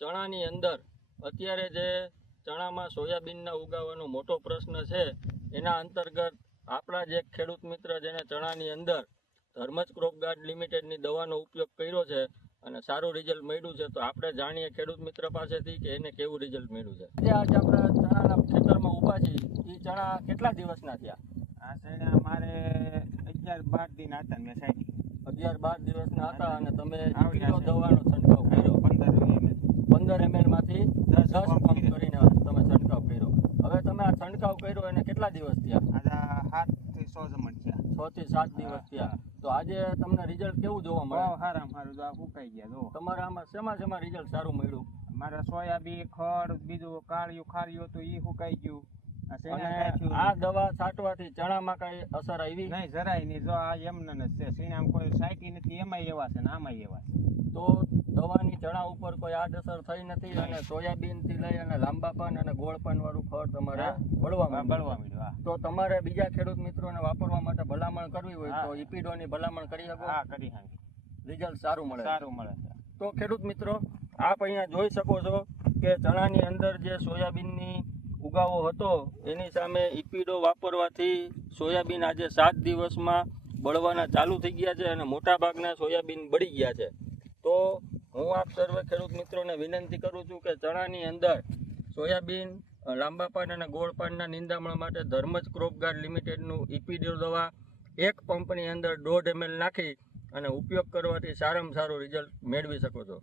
ચણાની અંદર અત્યારે જે ચણામાં સોયાબીનના ઉગાવવાનો મોટો પ્રશ્ન છે, એના અંતર્ગત આપણા જે ખેડૂત મિત્ર જેને ચણાની અંદર ધર્મજ ક્રોપ ગાર્ડ લિમિટેડની દવાનો ઉપયોગ કર્યો છે અને સારું રિઝલ્ટ મળ્યું છે, તો આપણે જાણીએ ખેડૂત મિત્ર પાસેથી કે એને કેવું રિઝલ્ટ મળ્યું છે. આજે આપણે ચણાના ખેતરમાં ઊભા છીએ, એ ચણા કેટલા દિવસના થયા? આ ચણા મારે 11-12 દિન હતા મેં સાઈડ 11-12 દિવસના હતા અને તમે કિલો દવાનો છંટકાવ કર્યો 15 ml માંથી 10 પંપ કરીને તમે છંટકાવ કર્યો. હવે તમે આ છંટકાવ કર્યો એને કેટલા દિવસ થયા? આજે 7 થી 6 જમણ થયા. 6 થી 7 દિવસ થયા. તો આજે તમને રિઝલ્ટ કેવું જોવા મળે? સારામાં સારું તો આ સુકાઈ ગયા. જો તમારે આમાં શેમાં રિઝલ્ટ સારું મળ્યું? મારા સોયાબીન ખડ બીજું કાળિયું ખાર્યું હતું એ સુકાઈ ગયું. અને આ દવા છાંટવાથી ચણામાં કઈ અસર આવી? નહીં, જરાય નહીં. જો આ એમને જ છે, સીણામાં કોઈ સાઈટી નથી, એમાંય એવા છે ને આમાંય એવા છે. તો દવાની ચણા ઉપર કોઈ આડઅસર થઈ નથી અને સોયાબીન થી લઈ અને લાંબા પાન અને ગોળ પાન વાળું ખડ તમારે બળવા મળ્યું. તો તમારે બીજા ખેડૂત મિત્રોને વાપરવા માટે ભલામણ કરવી હોય તો ઇપીડોની ભલામણ કરી શકો? હા, કરી શકો. રિઝલ્ટ સારું મળે છે. તો ખેડૂત મિત્રો, આપ અહીંયા જોઈ શકો છો કે ચણાની અંદર જે સોયાબીનની ઉગાવો હતો એની સામે ઇપીડો વાપરવાથી સોયાબીન આજે 7 દિવસમાં બળવાના ચાલુ થઈ ગયા છે અને મોટા ભાગના સોયાબીન બળી ગયા છે. તો હું આપ સર્વે ખેડૂત મિત્રોને વિનંતી કરું છું કે ચણાની અંદર સોયાબીન, લાંબા પાન અને ગોળ પાનના નિંદામણ માટે ધર્મજ ક્રોપ ગાર્ડ લિમિટેડનું ઇપીડો દવા 1 પંપની અંદર 1.5 ml નાખી અને ઉપયોગ કરવાથી સારામાં સારું રિઝલ્ટ મેળવી શકો છો.